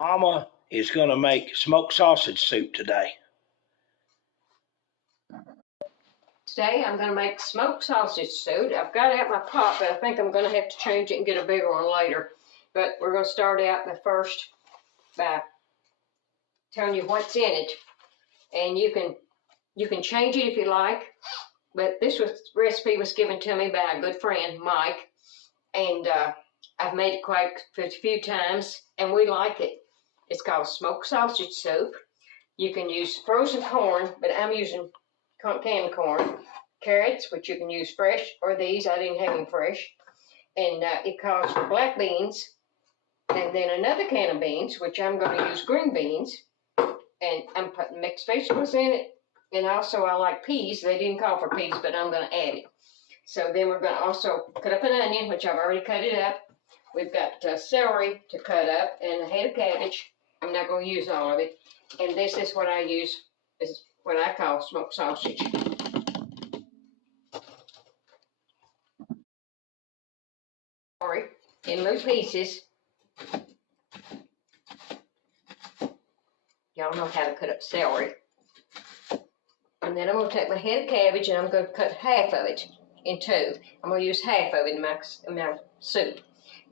Mama is going to make smoked sausage soup today. Today I'm going to make smoked sausage soup. I've got it out my pot, but I think I'm going to have to change it and get a bigger one later. But we're going to start out first by telling you what's in it. And you can change it if you like. But this recipe was given to me by a good friend, Mike. And I've made it quite a few times, and we like it. It's called smoked sausage soup. You can use frozen corn, but I'm using canned corn. Carrots, which you can use fresh, or these. I didn't have them fresh. And it calls for black beans. And then another can of beans, which I'm going to use green beans. And I'm putting mixed vegetables in it. And also I like peas. They didn't call for peas, but I'm going to add it. So then we're going to also cut up an onion, which I've already cut it up. We've got celery to cut up and a head of cabbage. I'm not going to use all of it. And this is what I use, is what I call smoked sausage. Celery in little pieces. Y'all know how to cut up celery. And then I'm going to take my head of cabbage and I'm going to cut half of it in two. I'm going to use half of it in my soup.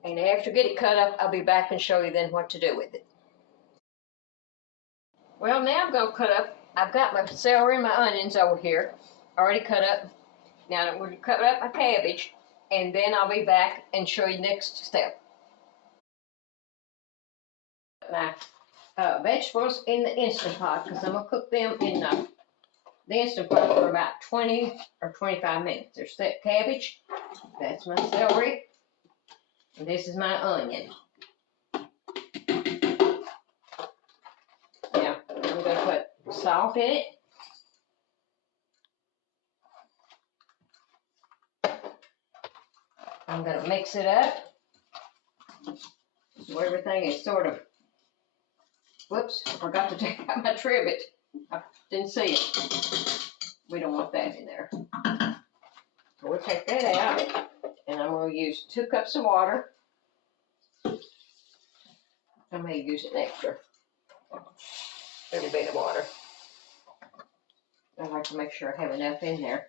And after I get it cut up, I'll be back and show you then what to do with it. Well, now I'm going to cut up. I've got my celery and my onions over here, already cut up. Now I'm going to cut up my cabbage, and then I'll be back and show you the next step. My vegetables in the Instant Pot, because I'm going to cook them in the Instant Pot for about 20 or 25 minutes. There's that cabbage, that's my celery, and this is my onion. Now, I'm going to put salt in it. I'm going to mix it up so everything is sort of, whoops, I forgot to take out my trivet. I didn't see it. We don't want that in there. So we'll take that out, and I'm going to use 2 cups of water. I may use an extra little bit of water. I like to make sure I have enough in there.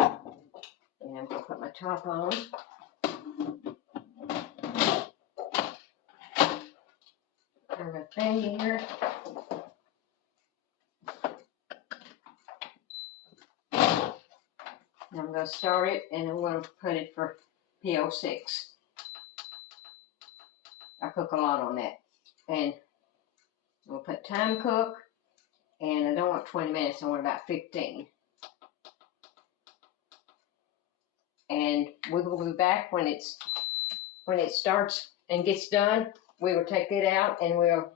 And I'm going to put my top on. Turn my thing here. Now I'm going to start it, and I'm going to put it for PO6. I cook a lot on that. And I'm going to put time cook, and I don't want 20 minutes, I want about 15. And we will be back when it starts and gets done. We will take it out and we'll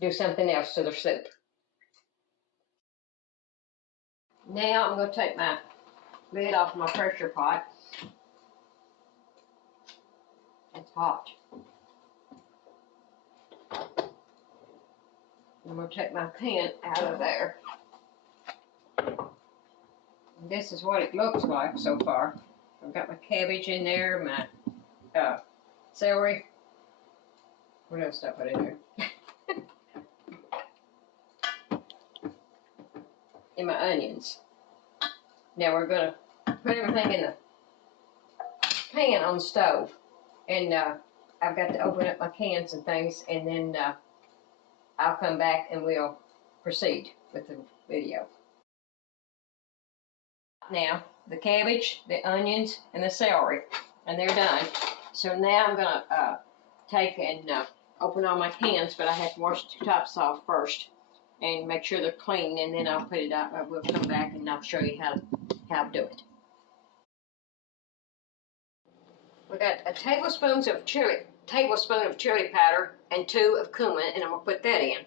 do something else to the soup. Now I'm going to take my lid off my pressure pot. It's hot. I'm going to take my pan out of there. And this is what it looks like so far. I've got my cabbage in there, my celery. What else did I put in there? And my onions. Now we're going to put everything in the pan on the stove. And I've got to open up my cans and things, and then I'll come back and we'll proceed with the video. Now, the cabbage, the onions, and the celery, and they're done. So now I'm going to take and open all my cans, but I have to wash the tops off first and make sure they're clean, and then I'll put it out. We'll come back and I'll show you how to do it. We got a tablespoon of chili powder and 2 of cumin, and I'm going to put that in.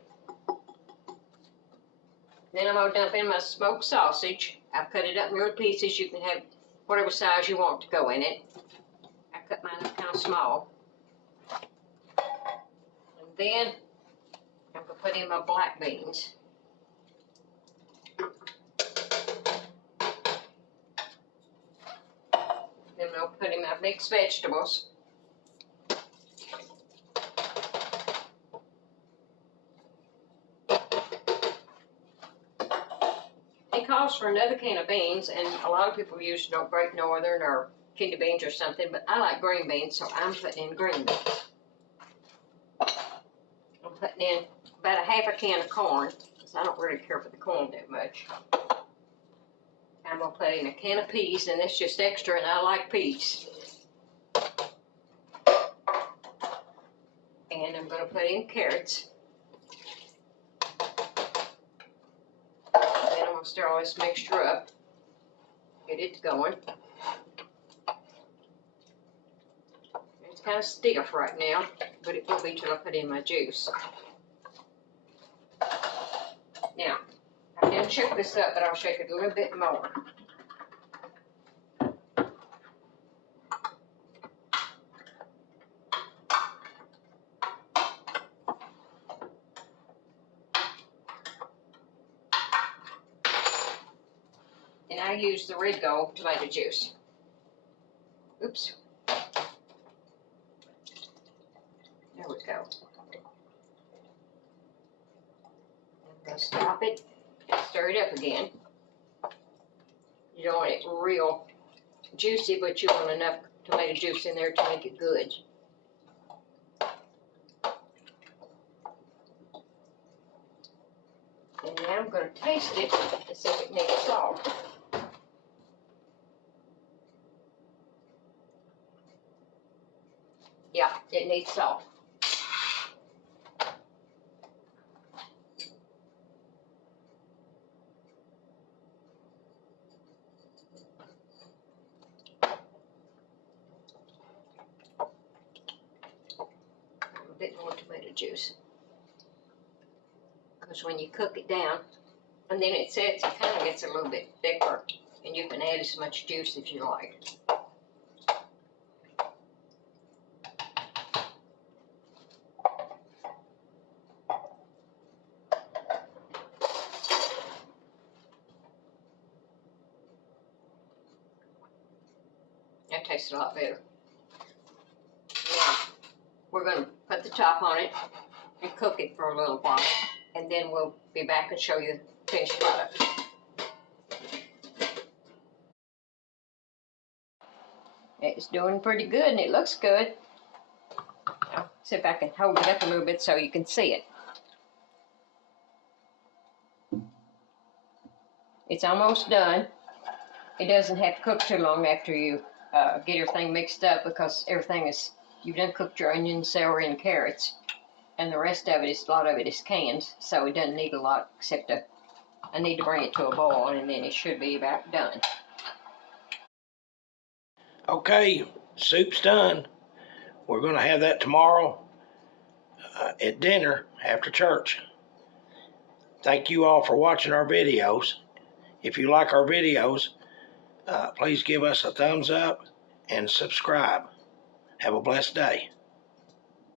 Then I'm going to dump in my smoked sausage. I've cut it up in little pieces. You can have whatever size you want to go in it. I cut mine up kind of small. And then I'm going to put in my black beans. Then I'll put in my mixed vegetables. sauce for another can of beans, and a lot of people use Great Northern or kidney beans or something, but I like green beans, so I'm putting in green beans. I'm putting in about a half a can of corn, because I don't really care for the corn that much. I'm going to put in a can of peas, and that's just extra, and I like peas. And I'm going to put in carrots. Then I'm going to stir all this mixture up, get it going. It's kind of stiff right now, but it will be till I put in my juice. Now, I didn't shake this up, but I'll shake it a little bit more. And I use the Red Gold tomato juice. Oops. There we go. I'm going to stop it and stir it up again. You don't want it real juicy, but you want enough tomato juice in there to make it good. And now I'm going to taste it to see if it needs salt. Yeah, it needs salt. A bit more tomato juice. Because when you cook it down, and then it sets, it kind of gets a little bit thicker, and you can add as much juice if you like. That tastes a lot better. Now, we're going to put the top on it and cook it for a little while, and then we'll be back and show you the finished product. It's doing pretty good, and it looks good. I'll see if I can hold it up a little bit so you can see it. It's almost done. It doesn't have to cook too long after you get everything mixed up, because everything is, you've done cooked your onions, celery, and carrots, and the rest of it is, a lot of it is canned, so it doesn't need a lot, except I need to bring it to a boil, and then it should be about done. Okay, soup's done. We're going to have that tomorrow at dinner after church. Thank you all for watching our videos. If you like our videos, please give us a thumbs up and subscribe. Have a blessed day.